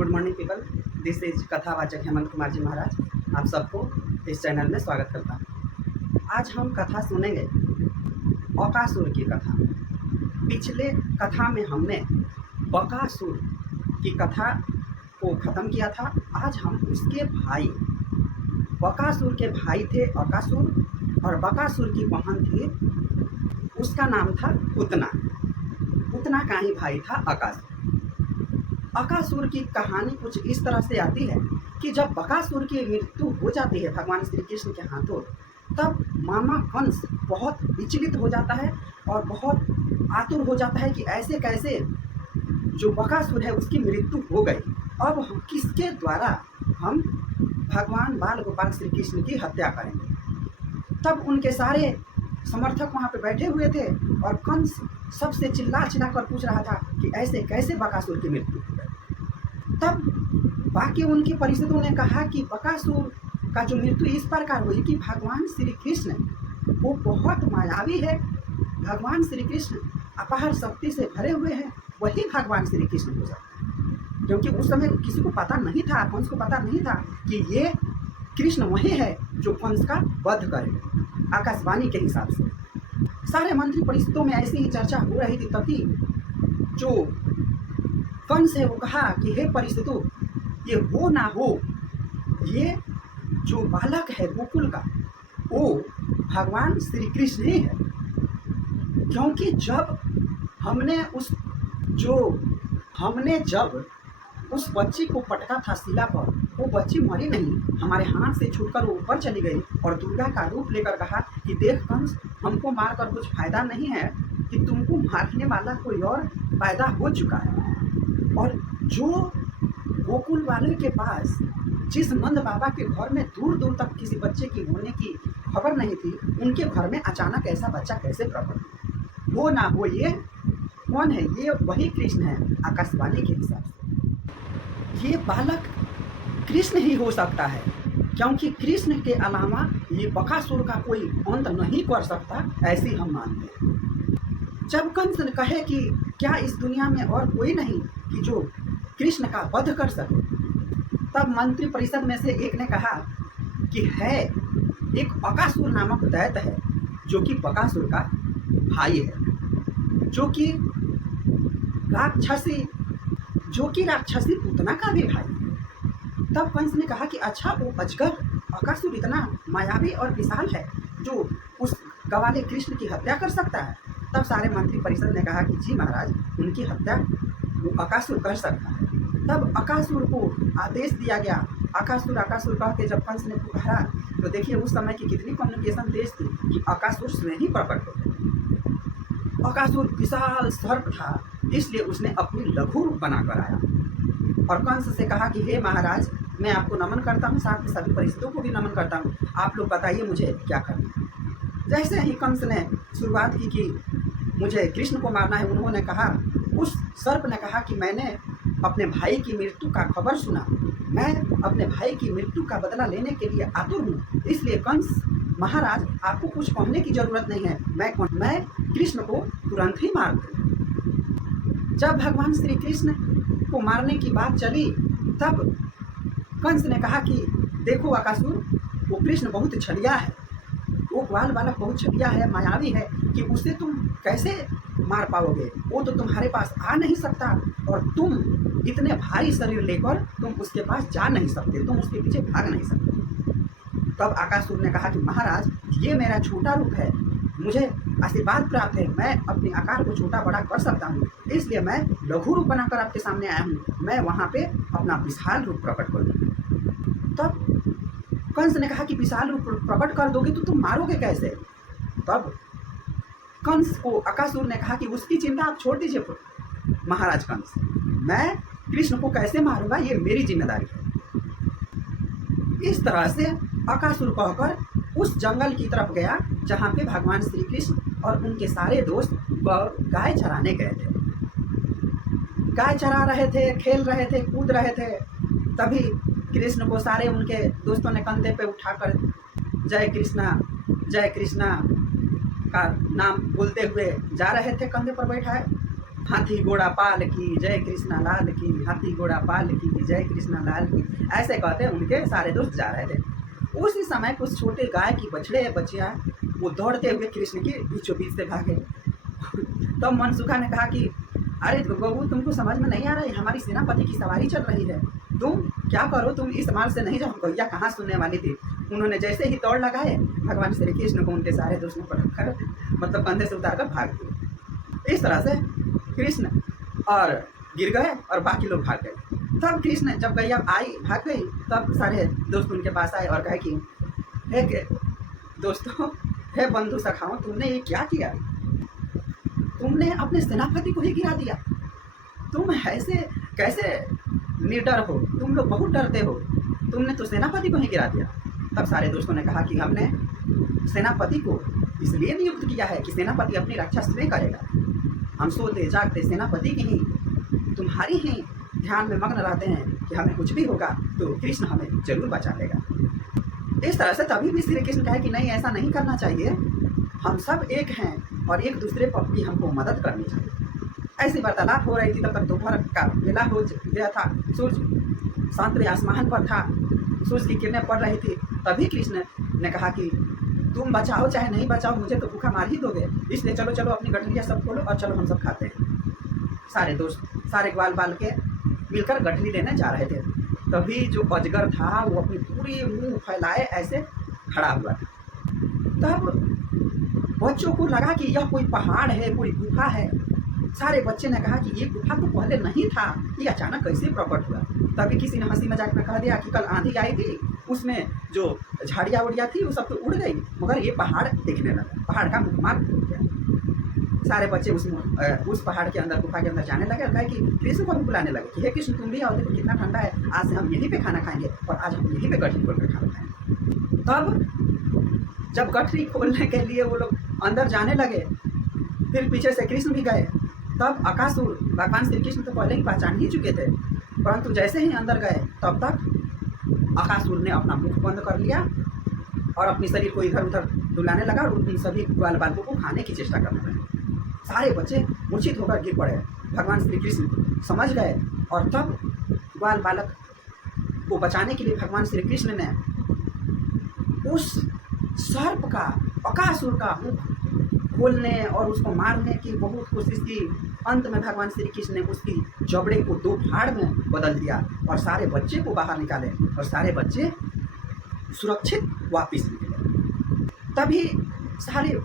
Good morning people, this is कथावाचक हेमंत कुमार जी महाराज। आप सबको इस चैनल में स्वागत करता हूँ। आज हम कथा सुनेंगे बकासुर की कथा। पिछले कथा में हमने बकासुर की कथा को ख़त्म किया था। आज हम उसके भाई, बकासुर के भाई थे अकासुर, और बकासुर की बहन थी, उसका नाम था पूतना। पूतना का ही भाई था अकासुर। अकासुर की कहानी कुछ इस तरह से आती है कि जब बकासुर की मृत्यु हो जाती है भगवान श्री कृष्ण के हाथों, तब मामा कंस बहुत विचलित हो जाता है और बहुत आतुर हो जाता है कि ऐसे कैसे जो बकासुर है उसकी मृत्यु हो गई, अब किसके द्वारा हम भगवान बाल गोपाल श्री कृष्ण की हत्या करेंगे। तब उनके सारे समर्थक वहाँ पे बैठे हुए थे और कंस सबसे चिल्ला चिल्ला कर पूछ रहा था कि ऐसे कैसे बकासुर की मृत्यु हो गई। तब बाकी उनकी परिषदों ने कहा कि बकासुर का जो मृत्यु इस प्रकार हुई कि भगवान श्री कृष्ण वो बहुत मायावी है, भगवान श्री कृष्ण अपार शक्ति से भरे हुए हैं, वही भगवान श्री कृष्ण हो सकते हैं। क्योंकि उस समय किसी को पता नहीं था, कंस को पता नहीं था कि ये कृष्ण वही है जो कंस का वध करे। आकाशवाणी के हिसाब से सारे मंत्री परिषदों में ऐसी ही चर्चा हो रही थी। तभी जो कंस है वो कहा कि हे परिषदों, ये हो ना हो, ये जो बालक है गोकुल का वो भगवान श्री कृष्ण ही है। क्योंकि जब जब उस बच्ची को पटका था शिला पर, वो बच्ची मरी नहीं, हमारे हाथ से छूटकर वो ऊपर चली गई और दुर्गा का रूप लेकर कहा कि देख कंस, हमको मारकर कुछ फायदा नहीं है कि तुमको मारने वाला कोई और पैदा हो चुका है। और जो गोकुल वाले के पास जिस नंद बाबा के घर में दूर दूर तक किसी बच्चे की होने की खबर नहीं थी, उनके घर में अचानक ऐसा बच्चा कैसे प्रकट हो ना हो, ये कौन है? ये वही कृष्ण है। आकाशवाणी के हिसाब से ये बालक कृष्ण ही हो सकता है, क्योंकि कृष्ण के अलावा ये बकासुर का कोई अंत नहीं कर सकता, ऐसी हम मानते हैं। जब कंस ने कहे कि क्या इस दुनिया में और कोई नहीं कि जो कृष्ण का वध कर सके, तब मंत्री परिषद में से एक ने कहा कि है, एक अकासुर नामक दैत्य है जो कि बकासुर का भाई है, जो कि राक्षसी पूतना का भी भाई है। तब कंस ने कहा कि अच्छा, वो अजगर अकासुर इतना मायावी और विशाल है जो उस गवाले कृष्ण की हत्या कर सकता है। तब सारे मंत्री परिषद ने कहा कि जी महाराज, उनकी हत्या वो अकासुर कर सकता है। तब अकासुर को आदेश दिया गया। अकासुर कह के जब कंस ने पुकारा तो देखिए उस समय की कितनी कम्युनिकेशन तेज थी कि अकासुर स्वयं ही प्रकट हो गया। अकासुर विशाल सर्प था, इसलिए उसने अपनी लघु रूप बनाकर आया और कंस से कहा कि हे महाराज, मैं आपको नमन करता हूँ, साथ में सभी परिषदों को भी नमन करता हूँ, आप लोग बताइए मुझे क्या करना है। जैसे ही कंस ने शुरुआत की कि मुझे कृष्ण को मारना है, उन्होंने कहा, उस सर्प ने कहा कि मैंने अपने भाई की मृत्यु का खबर सुना, मैं अपने भाई की मृत्यु का बदला लेने के लिए आतुर हूँ, इसलिए कंस महाराज आपको कुछ कहने की जरूरत नहीं है, मैं कृष्ण को तुरंत ही मार दूँ। जब भगवान श्री कृष्ण को मारने की बात चली, तब कंस ने कहा कि देखो अकासुर, वो कृष्ण बहुत छलिया है, वो ग्वाल बालक बहुत छलिया है, मायावी है कि उसे तुम कैसे मार पाओगे, वो तो तुम्हारे पास आ नहीं सकता और तुम इतने भारी शरीर लेकर तुम उसके पास जा नहीं सकते, तुम उसके पीछे भाग नहीं सकते। तब अकासुर ने कहा कि महाराज, ये मेरा छोटा रूप है, मुझे आशीर्वाद प्राप्त है, मैं अपने आकार को छोटा बड़ा कर सकता हूँ, इसलिए मैं लघु रूप बनाकर आपके सामने आया हूँ, मैं वहाँ पे अपना विशाल रूप प्रकट कर दूँ। तब कंस ने कहा कि विशाल रूप प्रकट कर दोगे तो तुम मारोगे कैसे? तब कंस को अकासुर ने कहा कि उसकी चिंता आप छोड़ दीजिए महाराज कंस, मैं कृष्ण को कैसे मारूंगा, ये मेरी जिम्मेदारी है। इस तरह से अकासुर कहकर उस जंगल की तरफ गया जहाँ पे भगवान श्री कृष्ण और उनके सारे दोस्त गाय चराने गए थे। गाय चरा रहे थे, खेल रहे थे, कूद रहे थे। तभी कृष्ण को सारे उनके दोस्तों ने कंधे पे उठाकर जय कृष्णा का नाम बोलते हुए जा रहे थे, कंधे पर बैठाए। हाथी घोड़ा पाल की जय कृष्णा लाल की, हाथी घोड़ा पाल की जय कृष्णा लाल की, ऐसे कहते उनके सारे दोस्त जा रहे थे। उसी समय कुछ छोटे गाय की बछड़े बच्चियाँ वो दौड़ते हुए कृष्ण के बीचों बीच से भागे। तब मनसुखा ने कहा कि अरे बबू, तुमको समझ में नहीं आ रहा है, हमारी सेनापति की सवारी चल रही है, तुम क्या करो, तुम इस मार्ग से नहीं जाओ। गैया कहाँ सुनने वाली थी। उन्होंने जैसे ही दौड़ लगाए, भगवान श्री कृष्ण को उनके सारे दोस्तों पर रखकर मतलब कंधे से उतार कर भाग गए। इस तरह से कृष्ण और गिर गए और बाकी लोग भाग गए। तब कृष्ण जब गैया आई भाग गई, तब सारे दोस्त उनके पास आए और कहे कि हे दोस्तों, हे बंधु सखाओ, तुमने ये क्या किया? तुमने अपने सेनापति को ही गिरा दिया। तुम ऐसे कैसे निडर हो, तुम लोग बहुत डरते हो, तुमने तो सेनापति को ही गिरा दिया। तब सारे दोस्तों ने कहा कि हमने सेनापति को इसलिए नियुक्त किया है कि सेनापति अपनी रक्षा स्वयं करेगा। हम सोते जागते सेनापति की ही, तुम्हारी ही ध्यान में मग्न रहते हैं कि हमें कुछ भी होगा तो कृष्ण हमें जरूर बचा लेगा। इस तरह से तभी भी श्री कृष्ण कहे कि नहीं, ऐसा नहीं करना चाहिए, हम सब एक हैं और एक दूसरे पर भी हमको मदद करनी चाहिए। ऐसी वार्तालाप हो रही थी, तब तक दोपहर का बेला हो गया था, सूर्य शांत आसमान पर था, सूर्य की किरणें पड़ रही थी। तभी कृष्ण ने कहा कि तुम बचाओ चाहे नहीं बचाओ, मुझे तो भूखा मार ही दोगे, इसलिए चलो चलो अपनी गठरियाँ सब खोलो और चलो हम सब खाते हैं। सारे दोस्त सारे ग्वाल बाल के मिलकर गठरी लेने जा रहे थे। तभी जो अजगर था वो अपनी पूरी मुंह फैलाए ऐसे खड़ा हुआ था। तब बच्चों को लगा कि यह कोई पहाड़ है, कोई गुफा है। सारे बच्चे ने कहा कि ये गुफा तो पहले नहीं था, ये अचानक कैसे प्रकट हुआ। तभी किसी ने हंसी मजाक में कह दिया कि कल आंधी आई थी, उसमें जो झाड़ियाँ उड़िया थी वो सब तो उड़ गई, मगर ये पहाड़ दिखने लगा, पहाड़ का मुखमार्ग हो गया। सारे बच्चे उस पहाड़ के अंदर, गुफा के अंदर जाने लगे और कहे कि कृष्ण को भी बुलाने लगे कि हे कृष्ण, तुम भी आओ, देखो कितना ठंडा है, आज से हम यहीं पे खाना खाएंगे और आज हम यहीं पे गठरी खोल कर खाना खाएंगे। तब जब गठरी खोलने के लिए वो लोग अंदर जाने लगे, फिर पीछे से कृष्ण भी गए। तब अकासुर, भगवान श्री कृष्ण तो पहले ही पहचान ही चुके थे, परंतु जैसे ही अंदर गए तब तक अकासुर ने अपना मुख बंद कर लिया और अपने शरीर को इधर उधर डुलाने लगा और उन सभी ग्वाल बालकों को खाने की चेष्टा करने लगे। सारे बच्चे मूर्छित होकर गिर पड़े। भगवान श्री कृष्ण समझ गए और तब ग्वाल बालक को बचाने के लिए भगवान श्री कृष्ण ने उस सर्प का, अकासुर का मुख खोलने और उसको मारने की बहुत कोशिश की। अंत में भगवान श्री कृष्ण ने उसकी जबड़े को दो फाड़ में बदल दिया और सारे बच्चे को बाहर निकाले और सारे बच्चे सुरक्षित वापस निकले। तभी सारे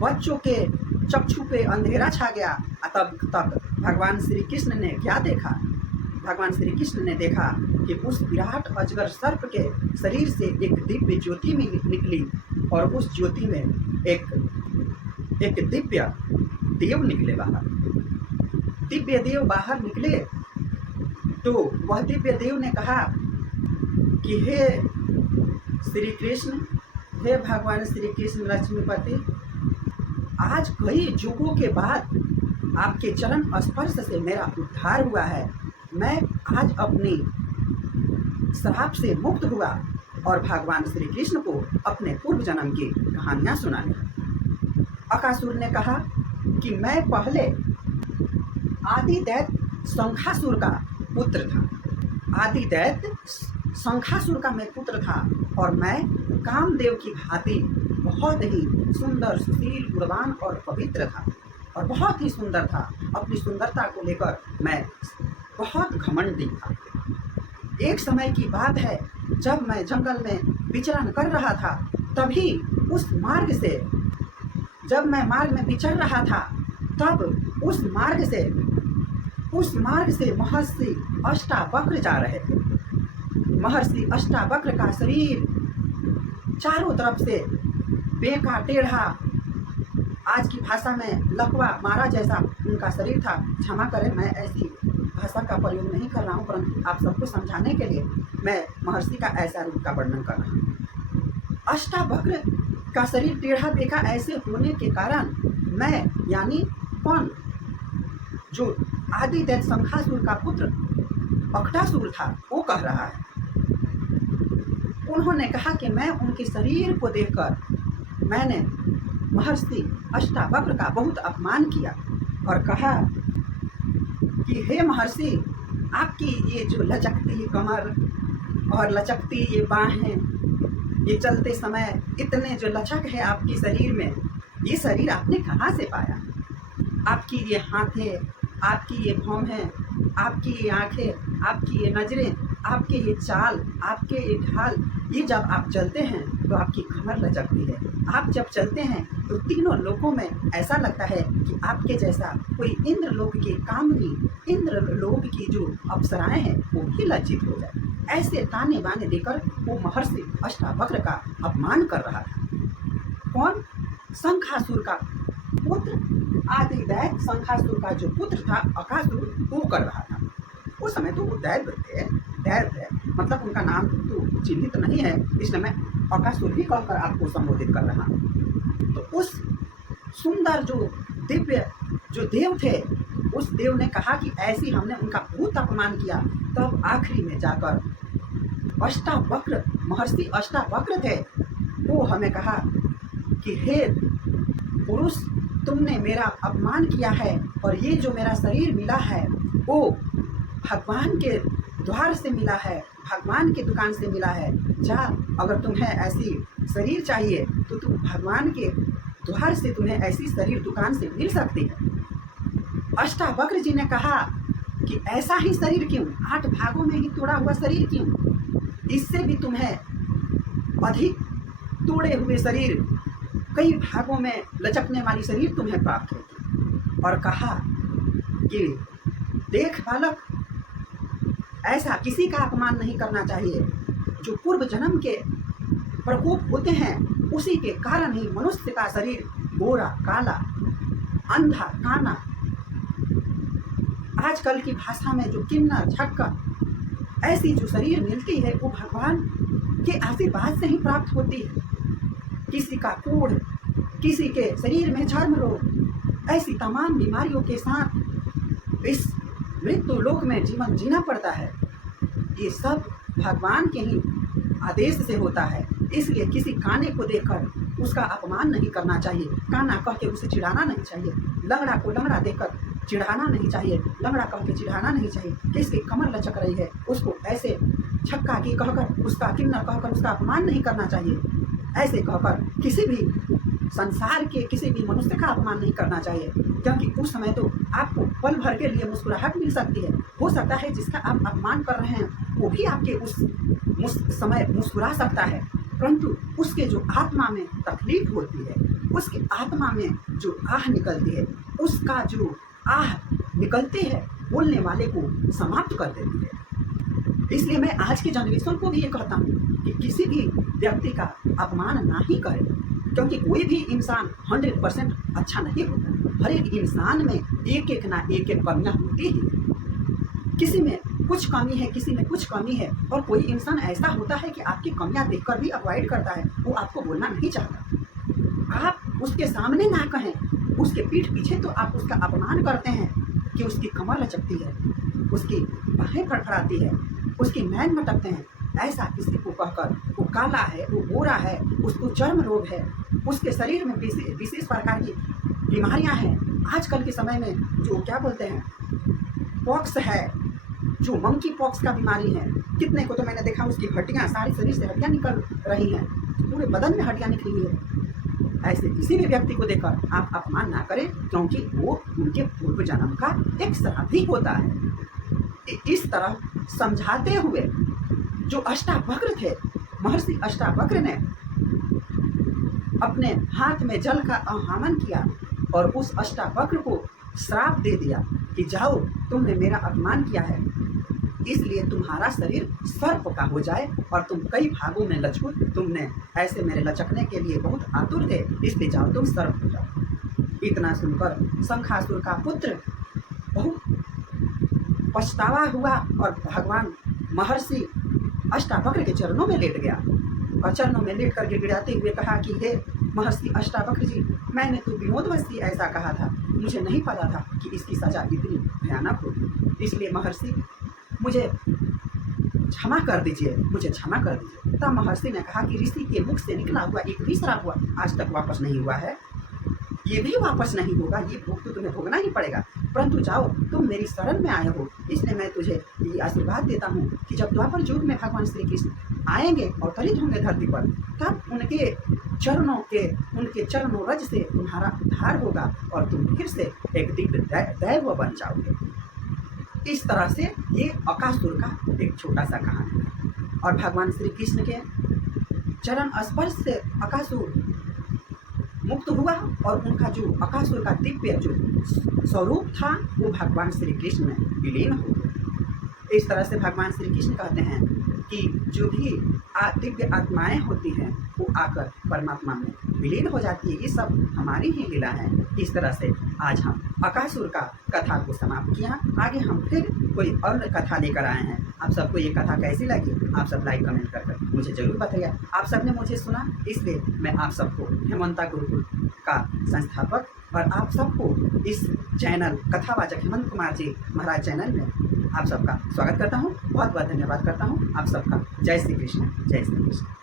बच्चों के चक्षु पे अंधेरा छा गया। तब भगवान श्री कृष्ण ने क्या देखा? भगवान श्री कृष्ण ने देखा कि उस विराट अजगर सर्प के शरीर से एक दिव्य ज्योति में निकली और उस ज्योति में एक दिव्य देव निकले बाहर। दिव्य देव बाहर निकले तो वह दिव्य देव ने कहा कि हे श्री कृष्ण, हे भगवान श्री कृष्ण लक्ष्मीपति, आज कई युगों के बाद आपके चरण स्पर्श से मेरा उद्धार हुआ है। मैं आज अपनी श्राप से मुक्त हुआ और भगवान श्री कृष्ण को अपने पूर्व जन्म की कहानियाँ सुनाने लगा। अकासुर ने कहा कि मैं पहले आदि दैत्य शंखासुर का पुत्र था। आदि दैत्य शंखासुर का मैं पुत्र था और मैं कामदेव की भांति बहुत ही सुंदर, सुशील, गुणवान और पवित्र था और बहुत ही सुंदर था। अपनी सुंदरता को लेकर मैं बहुत घमंडी था। एक समय की बात है, जब मैं जंगल में विचरण कर रहा था, तभी उस मार्ग से, जब मैं मार्ग में विचर रहा था, तब उस मार्ग से महर्षि अष्टावक्र जा रहे थे। महर्षि अष्टावक्र का शरीर चारों तरफ से बेका टेढ़ा, आज की भाषा में लकवा मारा जैसा उनका शरीर था। क्षमा करें, मैं ऐसी भाषा का प्रयोग नहीं कर रहा हूँ, परंतु आप सबको समझाने के लिए मैं महर्षि का ऐसा रूप का वर्णन कर रहा हूँ। अष्टावक्र का शरीर टेढ़ा बेका ऐसे होने के कारण मैं, यानी कौन, जो आदि दैत्य शंखासुर का पुत्र बकटासुर था, वो कह रहा है। उन्होंने कहा कि मैं उनके शरीर को देखकर मैंने महर्षि अष्टावक्र का बहुत अपमान किया और कहा कि हे महर्षि, आपकी ये जो लचकती कमर और लचकती ये बाहें, ये चलते समय इतने जो लचक है आपकी शरीर में, ये शरीर आपने कहाँ से पाया? आपकी ये हाथें, आपकी ये भौहें, आपकी ये आँखें, आपकी ये नज़रें, आपके ये चाल, आपके ये ढाल, ये जब आप चलते हैं तो आपकी कमर लचकती है। आप जब चलते हैं तो तीनों लोकों में ऐसा लगता है कि आपके जैसा कोई इंद्र लोक की कामनी, इंद्र लोक की जो अप्सराएं हैं वो भी लज्जित हो जाए। ऐसे ताने बाने देकर वो महर्षि अष्टावक्र का अपमान कर रहा था। कौन? शंखासुर का पुत्र आदिदैत्य, शंखासुर का जो पुत्र था अकासुर, वो कर रहा था। उस समय तो वो दैत्य थे, दैत्य मतलब उनका नाम तो चिन्हित नहीं है, इसलिए मैं अकासुर ही कहकर आपको संबोधित कर रहा हूँ। तो उस सुंदर जो दिव्य जो देव थे, उस देव ने कहा कि ऐसी हमने उनका बहुत अपमान किया। तब आखिरी में जाकर अष्टावक्र, महर्षि अष्टावक्र थे, वो हमें कहा कि हे पुरुष, तुमने मेरा अपमान किया है और ये जो मेरा शरीर मिला है वो भगवान के द्वार से मिला है, भगवान की दुकान से मिला है। जा, अगर तुम्हें ऐसी शरीर चाहिए तो तुम भगवान के द्वार से तुम्हें ऐसी शरीर दुकान से मिल सकती है। अष्टावक्र जी ने कहा कि ऐसा ही शरीर क्यों, 8 भागों में ही तोड़ा हुआ शरीर क्यों, इससे भी तुम्हें अधिक तोड़े हुए शरीर, कई भागों में लचकने वाली शरीर तुम्हें प्राप्त होगी। और कहा कि देख बालक, ऐसा किसी का अपमान नहीं करना चाहिए। जो पूर्व जन्म के प्रकोप होते हैं उसी के कारण ही मनुष्य का शरीर गोरा, काला, अंधा, काना, आजकल की भाषा में जो किन्नर, झक्कर, ऐसी जो शरीर मिलती है वो भगवान के आशीर्वाद से ही प्राप्त होती है। किसी का कोढ़, किसी के शरीर में चर्म रोग, ऐसी तमाम बीमारियों के साथ इस मृत्यु लोक में जीवन जीना पड़ता है। ये सब भगवान के ही आदेश से होता है। इसलिए किसी काने को देखकर उसका अपमान नहीं करना चाहिए, काना कह के उसे चिढ़ाना नहीं चाहिए, लंगड़ा को लंगड़ा देखकर चिढ़ाना नहीं चाहिए, लंगड़ा कह के चिढ़ाना नहीं चाहिए। किसकी कमर लचक रही है उसको ऐसे छक्का की कहकर, उसका किन्नर कहकर उसका अपमान नहीं करना चाहिए। ऐसे कहकर किसी भी संसार के किसी भी मनुष्य का अपमान नहीं करना चाहिए, क्योंकि उस समय तो आपको पल भर के लिए मुस्कुराहट मिल सकती है। हो सकता है जिसका आप अपमान कर रहे हैं वो भी आपके उस समय मुस्कुरा सकता है, परंतु उसके जो आत्मा में तकलीफ होती है, उसके आत्मा में जो आह निकलती है, उसका जो आह निकलती है बोलने वाले को समाप्त कर देती है। इसलिए मैं आज की जनरेशन को भी ये कहता हूँ कि किसी भी व्यक्ति का अपमान ना ही करें, क्योंकि कोई भी इंसान 100% अच्छा नहीं होता। हर एक इंसान में एक एक ना एक एक कमियाँ होती ही। किसी में कुछ कमी है, किसी में कुछ कमी है, और कोई इंसान ऐसा होता है कि आपकी कमियाँ देखकर भी अवॉइड करता है, वो आपको बोलना नहीं चाहता। आप उसके सामने ना कहें, उसके पीठ पीछे तो आप उसका अपमान करते हैं कि उसकी कमर लचकती है, उसकी बाहें फड़फड़ाती है, उसकी नैन मटकते हैं। ऐसा किसी को कहकर वो काला है, वो गोरा है, उसको चर्म रोग है, उसके शरीर में विशेष प्रकार की बीमारियां हैं। आजकल के समय में जो क्या बोलते हैं पॉक्स है, जो मंकी पॉक्स का बीमारी है, कितने को तो मैंने देखा उसकी हड्डियां, सारे शरीर से हड्डियां निकल रही हैं, पूरे बदन में हड्डियां निकली हुई है। ऐसे किसी भी व्यक्ति को देखकर आप अपमान ना करें, क्योंकि वो उनके पूर्व जन्म का एक श्राप ही होता है। इस तरह समझाते हुए जो अष्टावक्र थे, महर्षि अष्टावक्र ने अपने हाथ में जल का आह्वान किया और उस अष्टावक्र को श्राप दे दिया कि जाओ, तुमने मेरा अपमान किया है, इसलिए तुम्हारा शरीर सर्प का हो जाए और तुम कई भागों में लचको। तुमने ऐसे मेरे लचकने के लिए बहुत आतुर थे, इसलिए जाओ तुम सर्प हो जाओ। इतना सुनकर शंखासुर का पुत्र बहुत पछतावा हुआ और भगवान महर्षि अष्टावक्र के चरणों में लेट गया और चरणों में लेट कर गिड़गिड़ाते हुए कहा कि हे महर्षि अष्टावक्र जी, मैंने तो विनोदवश ही ऐसा कहा था, मुझे नहीं पता था कि इसकी सजा इतनी भयानक होगी, इसलिए महर्षि मुझे क्षमा कर दीजिए, मुझे क्षमा कर दीजिए। तब महर्षि ने कहा कि ऋषि के मुख से निकला हुआ एक भी श्राप हुआ आज तक वापस नहीं हुआ है। ये भी वापस नहीं होगा, ये भोग तो तुम्हें भोगना ही पड़ेगा। परंतु जाओ, तुम मेरी शरण में आए हो, इसलिए मैं तुझे ये आशीर्वाद देता हूँ कि जब द्वापर युग में भगवान श्री कृष्ण आएंगे, अवतरित होंगे धरती पर, तब उनके चरणों रज से तुम्हारा उद्धार होगा और तुम फिर से एक दिव्य दैव बन जाओगे। इस तरह से ये अकासुर का एक छोटा सा कहानी है। और भगवान श्री कृष्ण के चरण स्पर्श से अकासुर मुक्त हुआ और उनका जो अकासुर का दिव्य जो स्वरूप था वो भगवान श्री कृष्ण में विलीन हो गया। इस तरह से भगवान श्री कृष्ण कहते हैं कि जो भी दिव्य आत्माएं होती हैं वो आकर परमात्मा में विलीन हो जाती है। ये सब हमारी ही लीला है। इस तरह से आज हम अकासुर का कथा को समाप्त किया। आगे हम फिर कोई और कथा लेकर आए हैं। आप सबको ये कथा कैसी लगी, आप सब लाइक कमेंट कर मुझे ज़रूर बताइए। आप सबने मुझे सुना, इसलिए मैं आप सबको हेमंता गुरुकुल का संस्थापक और आप सबको इस चैनल कथावाचक हेमंत कुमार जी महाराज चैनल में आप सबका स्वागत करता हूँ। बहुत बहुत धन्यवाद करता हूँ आप सबका। जय श्री कृष्ण, जय श्री कृष्ण।